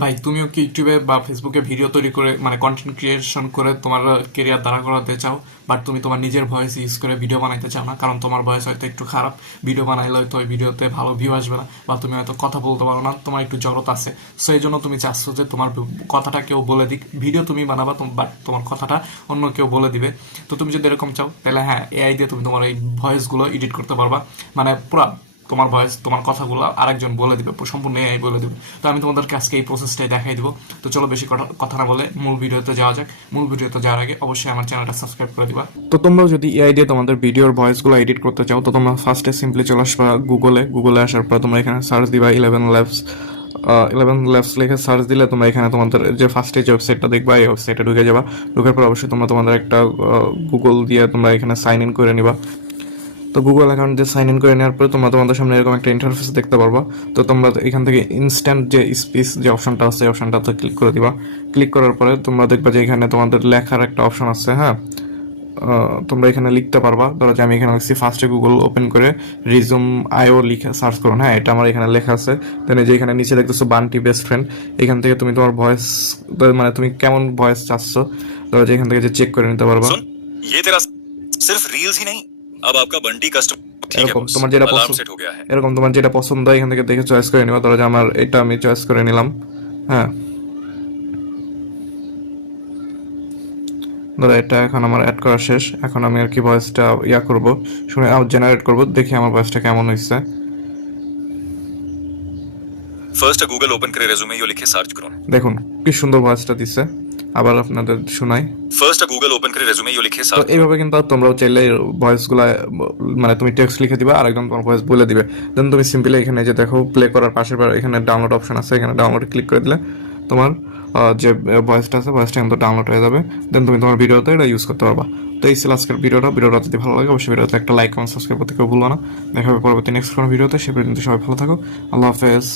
ভাই তুমিও কি ইউটিউবে বা ফেসবুকে ভিডিও তৈরি করে মানে কন্টেন্ট ক্রিয়েশন করে তোমার কেরিয়ার দাঁড়া করাতে চাও, বাট তুমি তোমার নিজের ভয়েস ইউজ করে ভিডিও বানাইতে চাও না, কারণ তোমার ভয়েস হয়তো একটু খারাপ, ভিডিও বানাইলে হয়তো ওই ভিডিওতে ভালো ভিউ আসবে না, বা তুমি হয়তো কথা বলতে পারো না, তোমার একটু জড়তা আছে। সো এই জন্য তুমি চাচ্ছ যে তোমার কথাটা কেউ বলে দিক, ভিডিও তুমি বানাবা বাট তোমার কথাটা অন্য কেউ বলে দিবে। তো তুমি যদি এরকম চাও তাহলে হ্যাঁ, এআই দিয়ে তুমি তোমার এই ভয়েসগুলো এডিট করতে পারবা, মানে পুরো তোমার ভয়েস তোমার কথাগুলো আরেকজন বলে দিবে, সম্পূর্ণ এআই বলে দিবে। তো আমি তোমাদেরকে আজকে এই প্রসেসটাই দেখাই দিব। তো চলো বেশি কথা না বলে মূল ভিডিওতে যাওয়া যাক। মূল ভিডিওতে যাওয়ার আগে অবশ্যই আমার চ্যানেলটা সাবস্ক্রাইব করে দিবা। তো তোমরাও যদি এআই দিয়ে তোমাদের ভিডিওর ভয়েসগুলো এডিট করতে চাও, তো তোমরা ফার্স্টে সিম্পলি চলে আসবা গুগলে আসার পর তোমরা এখানে সার্চ দিবা 11 ল্যাবস লিখে সার্চ দিলে তোমরা এখানে তোমাদের যে ফার্স্টে যে ওয়েবসাইটটা দেখবা এই ওয়েবসাইটে ঢুকে যাবা। ঢুকার পর অবশ্যই তোমরা তোমাদের একটা গুগল দিয়ে তোমরা এখানে সাইন ইন করে নিবা। তো গুগল অ্যাকাউন্ট দিয়ে সাইন ইন করে নেওয়ার পরে তোমরা তোমাদের সামনে এরকম একটা ইন্টারফেস দেখতে পারবা। তো তোমরা এখান থেকে ইনস্ট্যান্ট যে স্পিচ যে অপশনটা আছে এই অপশনটাতে ক্লিক করে দিবা। ক্লিক করার পরে তোমরা দেখবা যে এখানে তোমাদের লেখার একটা অপশন আছে। হ্যাঁ, তোমরা এখানে লিখতে পারবা। ধরো যে আমি এখানে লিখছি ফার্স্টে গুগল ওপেন করে রিজুম আইও লিখে সার্চ করুন। হ্যাঁ, এটা আমার এখানে লেখা আছে। দেন এই যে এখানে নিচে দেখতেছো বান্টি বেস্ট ফ্রেন্ড, এখান থেকে তুমি তোমার ভয়েস মানে তুমি কেমন ভয়েস চাচ্ছ ধরো যে এখান থেকে যে চেক করে নিতে পারবা। ये तेरा सिर्फ रील्स ही नहीं, अब आपका बंटी कस्टम ठीक है এরকম बॉस, তোমার যেটা अलार्म পছন্দ सेट हो गया है। এরকম তোমার যেটা পছন্দ এখান থেকে দেখে চয়েস করে নিবা। ধরো যে আমার এটা আমি চয়েস করে নিলাম। হ্যাঁ, ধরো এটা এখন আমার অ্যাড করা শেষ। এখন আমি আর কি ভয়েসটা করবো, শুনে জেনারেট করবো, দেখি আমার ভয়েসটা কেমন হয়েছে। फर्स्ट गूगल ओपन करे रेज्यूमे यो लिखे सर्च करो। দেখুন কি সুন্দর ভয়েসটা দিছে। আবার আপনাদের শোনাই। फर्स्ट गूगल ओपन करे रेज्यूमे यो लिखे তো सर्च। এইভাবে কিন্তু তোমরাও চাইলে ভয়েসগুলা মানে তুমি টেক্সট লিখে দিবা আর একদম তোমার ভয়েস বলে দিবে। দেন তুমি সিম্পলি এখানে যে দেখো প্লে করার পাশে এখানে ডাউনলোড অপশন আছে, এখানে ডাউনলোডে ক্লিক করে দিলে তোমার যে ভয়েসটা আছে ভয়েসটা কিন্তু ডাউনলোড হয়ে যাবে। দেন তুমি তোমার ভিডিওতে এটা ইউজ করতে পারবা। তো এই ছিল আজকের ভিডিওটা যদি ভালো লাগে অবশ্যই ভিডিওতে একটা লাইক কমেন্ট সাবস্ক্রাইব করতে কেউ ভুলো না। দেখা হবে পরবর্তী নেক্সট কোনো ভিডিওতে। সে পর্যন্ত সবাই ভালো থাকো। আল্লাহ হাফেজ।